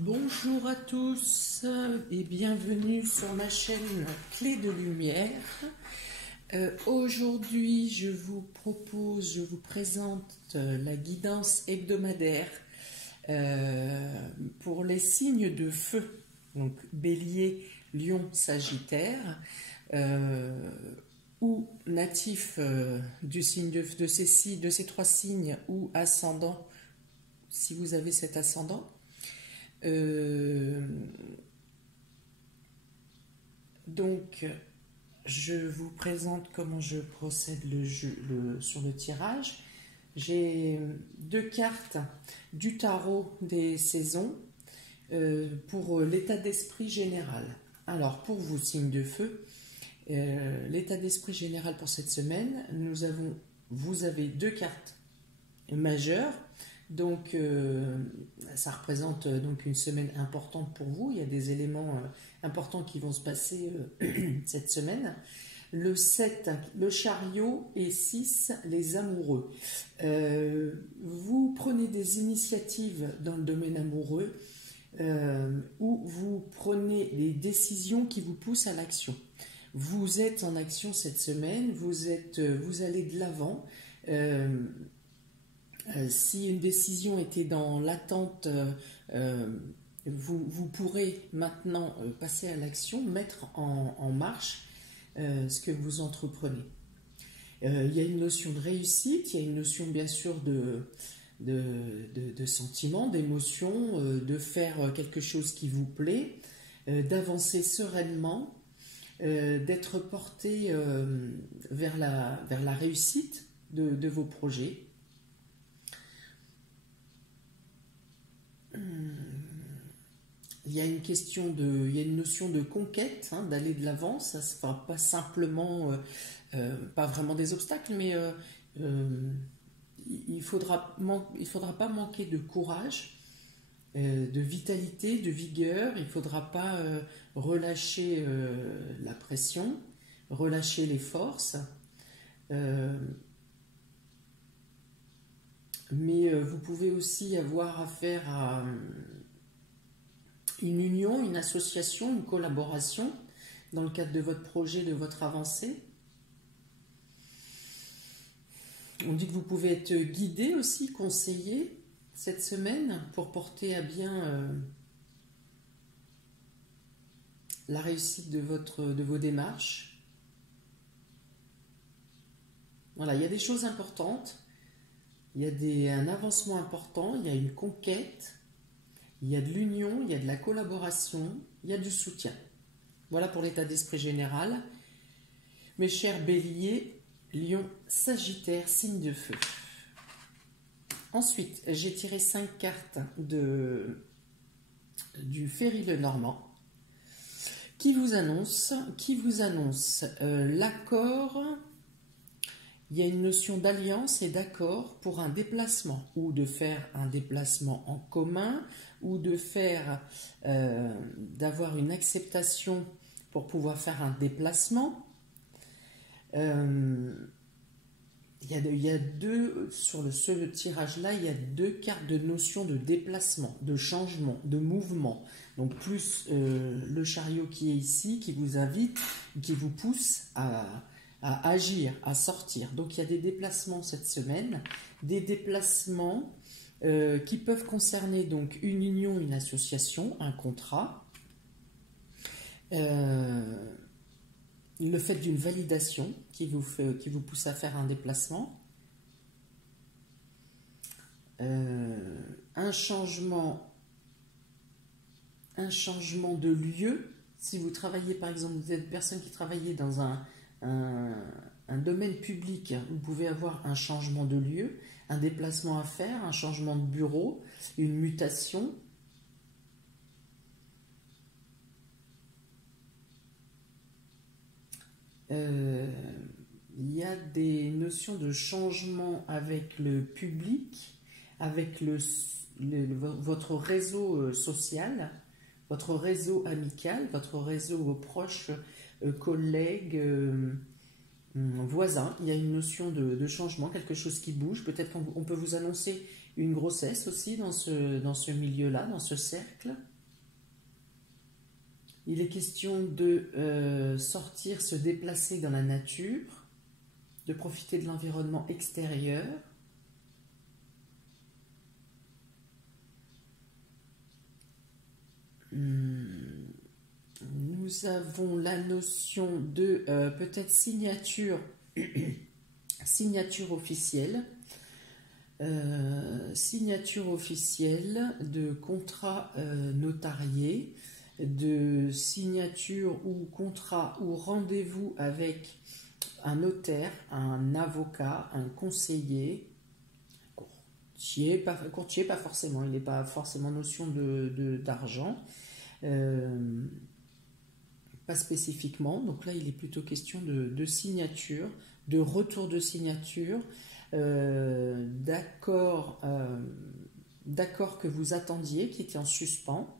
Bonjour à tous et bienvenue sur ma chaîne Clé de Lumière. Aujourd'hui, je vous présente la guidance hebdomadaire pour les signes de feu, donc Bélier, Lion, Sagittaire, ou natifs du signe de ces trois signes ou ascendant, si vous avez cet ascendant. Donc, je vous présente comment je procède sur le tirage. J'ai deux cartes du tarot des saisons pour l'état d'esprit général. Alors, pour vous, signe de feu, l'état d'esprit général pour cette semaine, vous avez deux cartes majeures. Donc, ça représente donc une semaine importante pour vous. Il y a des éléments importants qui vont se passer cette semaine. Le 7, le chariot, et 6, les amoureux. Vous prenez des initiatives dans le domaine amoureux où vous prenez des décisions qui vous poussent à l'action. Vous êtes en action cette semaine, vous allez de l'avant. Si une décision était dans l'attente, vous pourrez maintenant passer à l'action, mettre en marche ce que vous entreprenez. Il y a une notion de réussite, il y a une notion bien sûr de sentiment, d'émotion, de faire quelque chose qui vous plaît, d'avancer sereinement, d'être porté vers la réussite de vos projets. Il y a une notion de conquête, d'aller de l'avant. Ça ne se fera pas simplement, pas vraiment des obstacles, mais il ne faudra pas manquer de courage, de vitalité, de vigueur. Il ne faudra pas relâcher la pression, relâcher les forces. Mais vous pouvez aussi avoir affaire à une union, une association, une collaboration dans le cadre de votre projet, de votre avancée. On dit que vous pouvez être guidé aussi, conseillé cette semaine pour porter à bien la réussite de vos démarches. Voilà, il y a des choses importantes. Il y a un avancement important, il y a une conquête, il y a de l'union, il y a de la collaboration, il y a du soutien. Voilà pour l'état d'esprit général. Mes chers béliers, lion, sagittaire, signe de feu. Ensuite, j'ai tiré 5 cartes du Ferry Lenormand qui vous annonce l'accord. Il y a une notion d'alliance et d'accord pour un déplacement, ou de faire un déplacement en commun, ou d'avoir une acceptation pour pouvoir faire un déplacement. Il y a deux, sur ce tirage-là, il y a deux cartes de notion de déplacement, de changement, de mouvement. Donc plus le chariot qui est ici, qui vous invite, qui vous pousse à agir, à sortir. Donc il y a des déplacements cette semaine, des déplacements qui peuvent concerner donc une union, une association, un contrat, le fait d'une validation qui vous pousse à faire un déplacement, un changement de lieu. Si vous travaillez par exemple, vous êtes une personne qui travaillait dans un domaine public, vous pouvez avoir un changement de lieu, un déplacement à faire, un changement de bureau, une mutation. Il y a des notions de changement avec le public, avec votre réseau social, votre réseau amical, votre réseau proche, collègues, voisins. Il y a une notion de changement, quelque chose qui bouge. Peut-être qu'on peut vous annoncer une grossesse aussi dans ce milieu-là, dans ce cercle. Il est question de sortir, se déplacer dans la nature, de profiter de l'environnement extérieur. Nous avons la notion de peut-être signature, signature officielle, de contrat notarié, de signature ou contrat ou rendez-vous avec un notaire, un avocat, un conseiller, courtier, pas forcément, il n'est pas forcément notion d'argent. Pas spécifiquement, donc là il est plutôt question de signature, de retour de signature, d'accord que vous attendiez, qui était en suspens.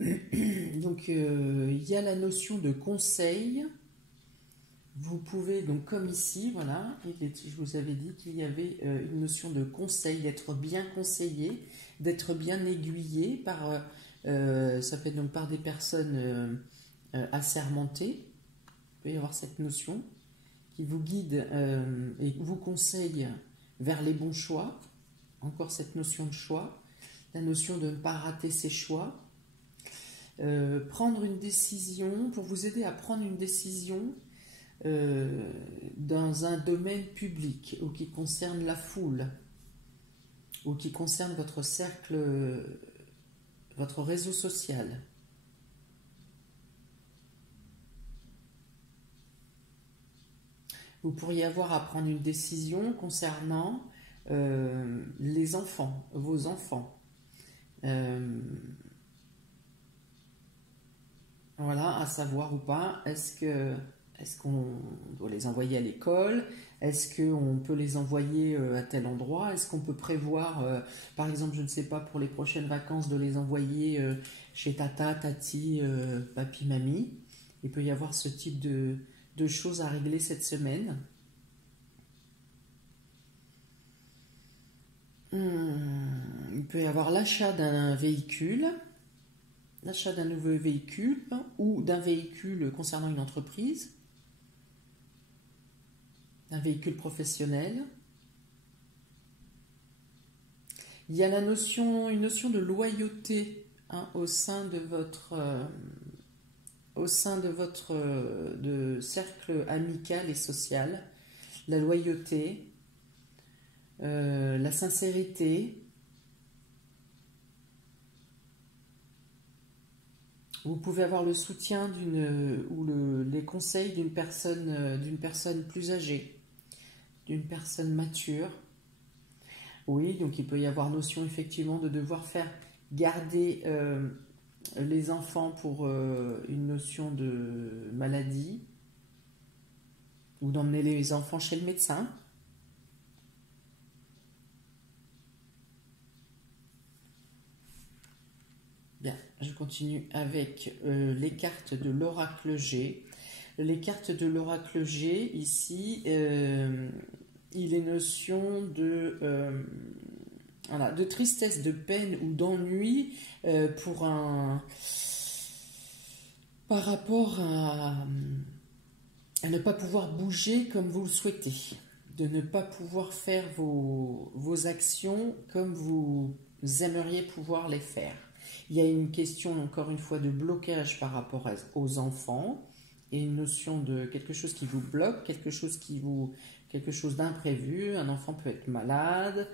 Donc il y a la notion de conseil. Vous pouvez, donc comme ici, voilà, je vous avais dit qu'il y avait une notion de conseil, d'être bien conseillé, d'être bien aiguillé par... ça peut être donc par des personnes assermentées. Il peut y avoir cette notion qui vous guide et vous conseille vers les bons choix. Encore cette notion de choix, la notion de ne pas rater ses choix. Prendre une décision, pour vous aider à prendre une décision dans un domaine public ou qui concerne la foule ou qui concerne votre cercle, votre réseau social. Vous pourriez avoir à prendre une décision concernant les enfants, vos enfants. Voilà, à savoir ou pas, est-ce qu'on doit les envoyer à l'école? Est-ce qu'on peut les envoyer à tel endroit? Est-ce qu'on peut prévoir, par exemple, je ne sais pas, pour les prochaines vacances, de les envoyer chez tata, tati, papi, mamie? Il peut y avoir ce type de choses à régler cette semaine. Il peut y avoir l'achat d'un véhicule, l'achat d'un nouveau véhicule ou d'un véhicule concernant une entreprise, d'un véhicule professionnel. Il y a une notion de loyauté au sein de votre de cercle amical et social. La loyauté, la sincérité. Vous pouvez avoir le soutien les conseils d'une personne plus âgée, d'une personne mature. Oui, donc il peut y avoir notion effectivement de devoir faire garder les enfants pour une notion de maladie ou d'emmener les enfants chez le médecin. Bien, je continue avec les cartes de l'oracle G. Les cartes de l'oracle G, ici, il est notion de tristesse, de peine ou d'ennui par rapport à ne pas pouvoir bouger comme vous le souhaitez, de ne pas pouvoir faire vos actions comme vous aimeriez pouvoir les faire. Il y a une question, encore une fois, de blocage par rapport aux enfants et une notion de quelque chose qui vous bloque, quelque chose d'imprévu. Un enfant peut être malade,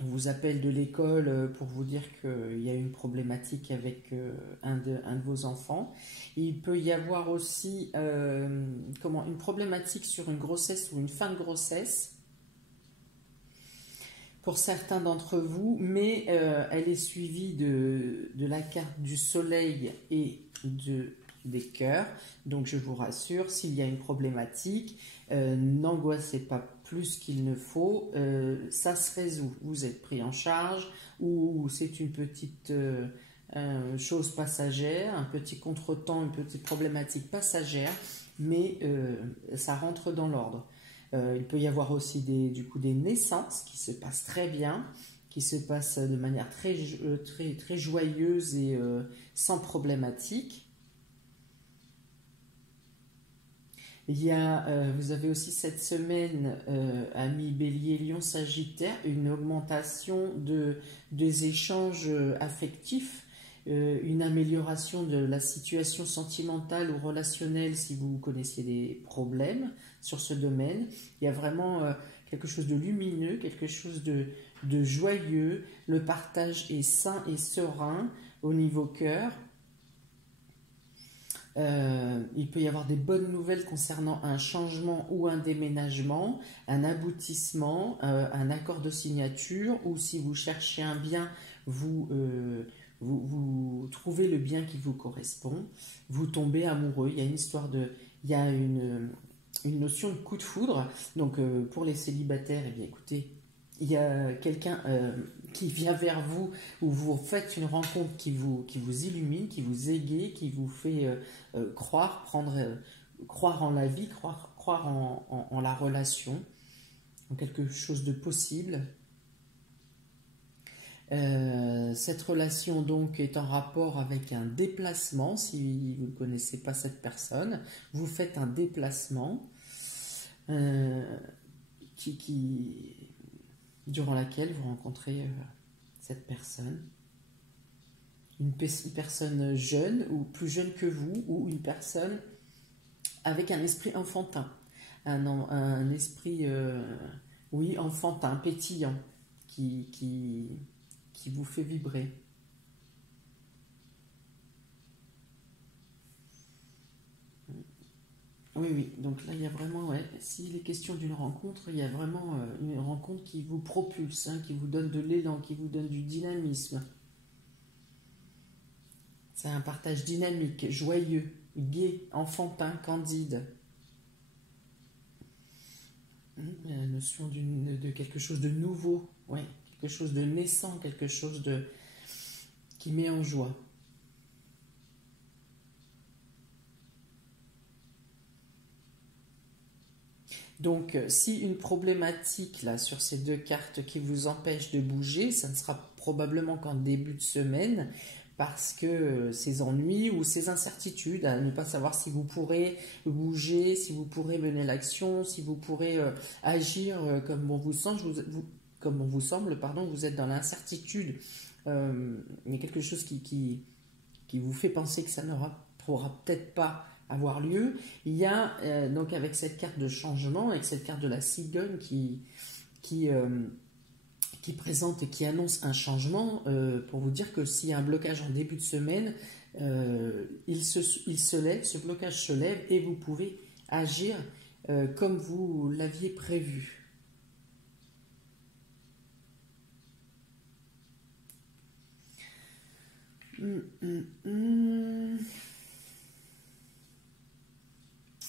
on vous appelle de l'école pour vous dire qu'il y a une problématique avec un de vos enfants. Il peut y avoir aussi une problématique sur une grossesse ou une fin de grossesse pour certains d'entre vous, mais elle est suivie de la carte du soleil et des cœurs. Donc je vous rassure, s'il y a une problématique, n'angoissez pas plus qu'il ne faut, ça se résout. Vous êtes pris en charge ou c'est une petite chose passagère, un petit contretemps, une petite problématique passagère, mais ça rentre dans l'ordre. Il peut y avoir aussi du coup des naissances qui se passent très bien, qui se passent de manière très joyeuse et sans problématique. Vous avez aussi cette semaine, amis Bélier, Lion, Sagittaire, une augmentation des échanges affectifs, une amélioration de la situation sentimentale ou relationnelle si vous connaissiez des problèmes sur ce domaine. Il y a vraiment quelque chose de lumineux, quelque chose de joyeux. Le partage est sain et serein au niveau cœur. Il peut y avoir des bonnes nouvelles concernant un changement ou un déménagement, un aboutissement, un accord de signature, ou si vous cherchez un bien, vous trouvez le bien qui vous correspond, vous tombez amoureux. Il y a il y a une notion de coup de foudre. Donc pour les célibataires, eh bien écoutez, il y a quelqu'un qui vient vers vous, ou vous faites une rencontre qui vous illumine, qui vous égaye, qui vous fait croire en la vie, croire en la relation, en quelque chose de possible. Cette relation donc est en rapport avec un déplacement. Si vous ne connaissez pas cette personne, vous faites un déplacement durant laquelle vous rencontrez cette personne. Une personne jeune ou plus jeune que vous, ou une personne avec un esprit enfantin, un esprit oui, enfantin, pétillant, qui vous fait vibrer. Oui, donc là il y a vraiment, ouais, s'il est question d'une rencontre, il y a vraiment une rencontre qui vous propulse, hein, qui vous donne de l'élan, qui vous donne du dynamisme. C'est un partage dynamique, joyeux, gai, enfantin, candide. La notion de quelque chose de nouveau, ouais, quelque chose de naissant, quelque chose qui met en joie. Donc, si une problématique là sur ces deux cartes qui vous empêche de bouger, ça ne sera probablement qu'en début de semaine, parce que ces ennuis ou ces incertitudes, à ne pas savoir si vous pourrez bouger, si vous pourrez mener l'action, si vous pourrez agir comme on vous semble, vous êtes dans l'incertitude. Il y a quelque chose qui vous fait penser que ça pourra peut-être pas avoir lieu. Il y a donc avec cette carte de changement, avec cette carte de la cigogne qui présente et qui annonce un changement, pour vous dire que s'il y a un blocage en début de semaine, il se lève, ce blocage se lève et vous pouvez agir comme vous l'aviez prévu.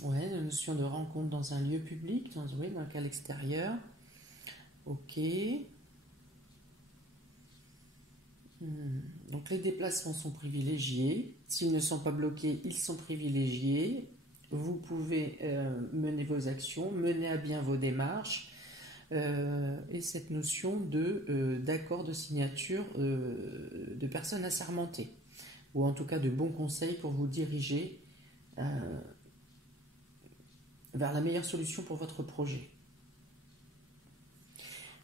Ouais, la notion de rencontre dans un lieu public, dans un cas l'extérieur. Ok. Donc les déplacements sont privilégiés. S'ils ne sont pas bloqués, ils sont privilégiés. Vous pouvez mener vos actions, mener à bien vos démarches. Et cette notion d'accord de signature de personnes assermentées, ou en tout cas de bons conseils pour vous diriger vers la meilleure solution pour votre projet.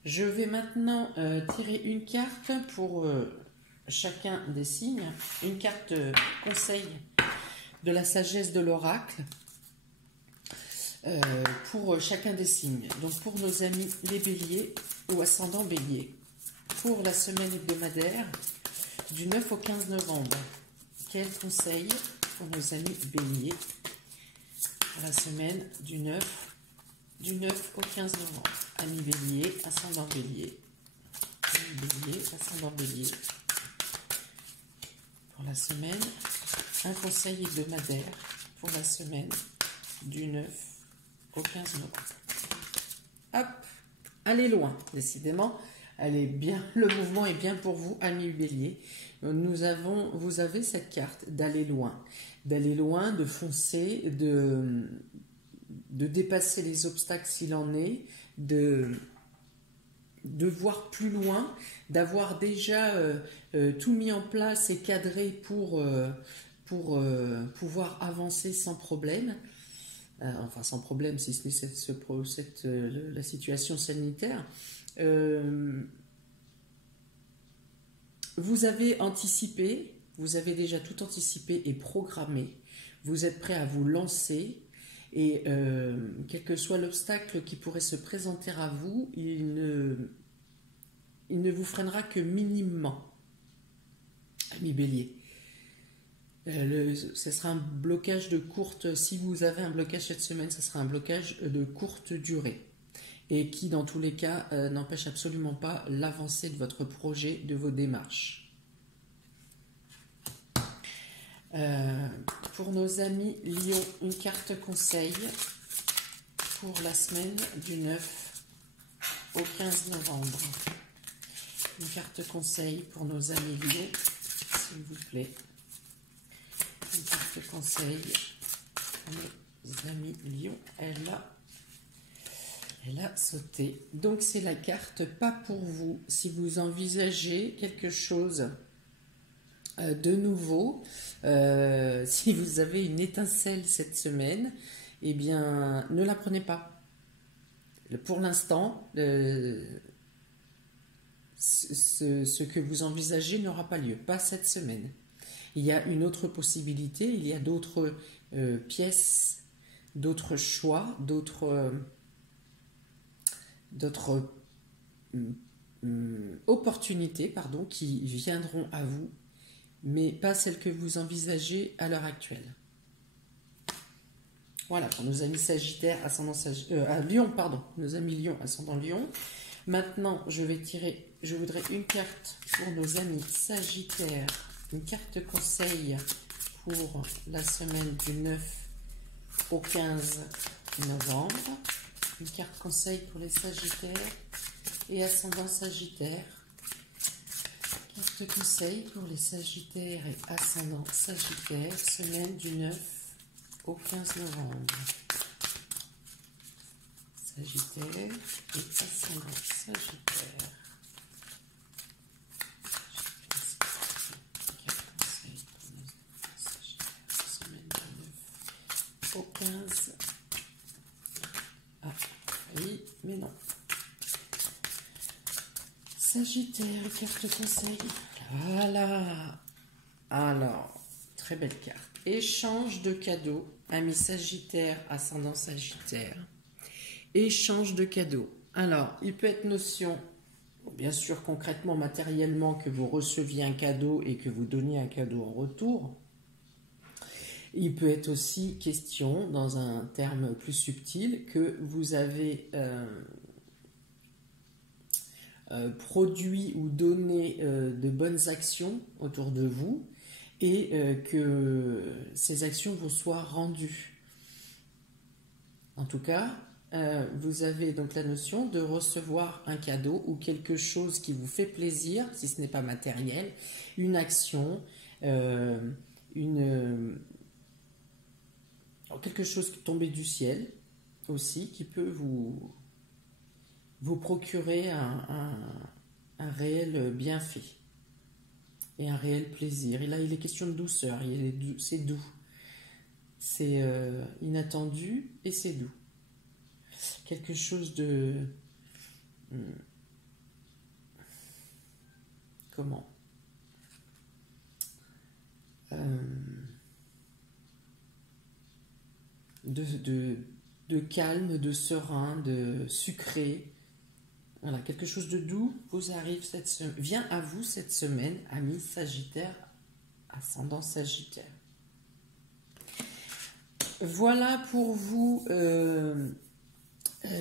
Je vais maintenant tirer une carte pour chacun des signes, une carte conseil de la sagesse de l'oracle pour chacun des signes. Donc pour nos amis les béliers ou ascendants béliers, pour la semaine hebdomadaire du 9 au 15 novembre, quel conseil pour nos amis béliers pour la semaine du 9 au 15 novembre? Amis bélier, ascendant bélier, amis bélier, ascendant bélier, pour la semaine, un conseil hebdomadaire pour la semaine du 9 au 15 novembre. Hop, allez loin, décidément. Allez bien, le mouvement est bien pour vous, amis bélier. Vous avez cette carte d'aller loin, de foncer, dépasser les obstacles s'il en est, de voir plus loin, d'avoir déjà tout mis en place et cadré pour pouvoir avancer sans problème. Enfin sans problème si ce n'est la situation sanitaire. Vous avez anticipé, vous avez déjà tout anticipé et programmé. Vous êtes prêt à vous lancer et quel que soit l'obstacle qui pourrait se présenter à vous, il ne vous freinera que minimement. Ami Bélier. Ce sera un blocage de courte, si vous avez un blocage cette semaine, ce sera un blocage de courte durée et qui dans tous les cas n'empêche absolument pas l'avancée de votre projet, de vos démarches. Pour nos amis Lion, une carte conseil pour la semaine du 9 au 15 novembre. Une carte conseil pour nos amis Lion, s'il vous plaît. Une carte conseil pour nos amis Lion. Elle a sauté. Donc c'est la carte pas pour vous. Si vous envisagez quelque chose de nouveau, si vous avez une étincelle cette semaine, eh bien ne la prenez pas. Pour l'instant, ce que vous envisagez n'aura pas lieu, pas cette semaine. Il y a une autre possibilité, il y a d'autres pièces, d'autres choix, d'autres opportunités qui viendront à vous, mais pas celles que vous envisagez à l'heure actuelle. Voilà, pour nos amis Sagittaires, ascendant Lion, pardon, nos amis Lion, ascendant Lion. Maintenant, je voudrais une carte pour nos amis Sagittaires, une carte conseil pour la semaine du 9 au 15 novembre. Une carte conseil pour les Sagittaires et ascendant Sagittaire. Carte conseil pour les Sagittaires et ascendant Sagittaire, semaine du 9 au 15 novembre. Sagittaire et ascendant Sagittaire. Carte conseil pour les Sagittaires, semaine du 9 au 15. Ah, oui, mais non. Sagittaire, carte conseil. Voilà. Alors, très belle carte. Échange de cadeaux. Ami Sagittaire, ascendant Sagittaire. Échange de cadeaux. Alors, il peut être notion, bien sûr concrètement, matériellement, que vous receviez un cadeau et que vous donniez un cadeau en retour. Il peut être aussi question, dans un terme plus subtil, que vous avez produit ou donné de bonnes actions autour de vous et que ces actions vous soient rendues. En tout cas, vous avez donc la notion de recevoir un cadeau ou quelque chose qui vous fait plaisir, si ce n'est pas matériel, une action, quelque chose tombé du ciel aussi, qui peut vous procurer un réel bienfait et un réel plaisir. Et là, il est question de douceur, c'est doux, c'est inattendu et c'est doux. Quelque chose de... comment de calme, de serein, de sucré. Voilà, quelque chose de doux vient à vous cette semaine, amis Sagittaire, ascendant Sagittaire. Voilà pour vous,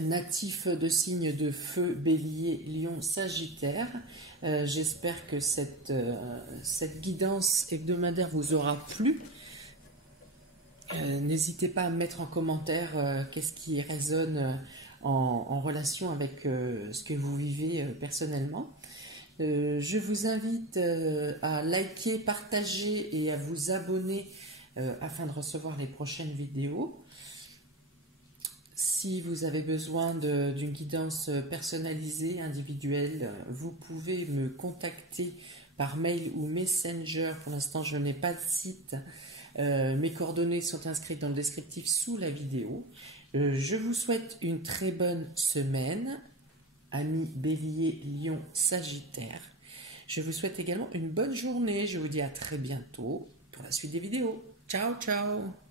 natifs de signes de feu, Bélier, Lion, Sagittaire. J'espère que cette guidance hebdomadaire vous aura plu. N'hésitez pas à mettre en commentaire qu'est-ce qui résonne en relation avec ce que vous vivez personnellement. Je vous invite à liker, partager et à vous abonner afin de recevoir les prochaines vidéos. Si vous avez besoin d'une guidance personnalisée, individuelle, vous pouvez me contacter par mail ou Messenger. Pour l'instant, je n'ai pas de site. Mes coordonnées sont inscrites dans le descriptif sous la vidéo. Je vous souhaite une très bonne semaine, amis Bélier, Lion, Sagittaire. Je vous souhaite également une bonne journée. Je vous dis à très bientôt pour la suite des vidéos. Ciao, ciao!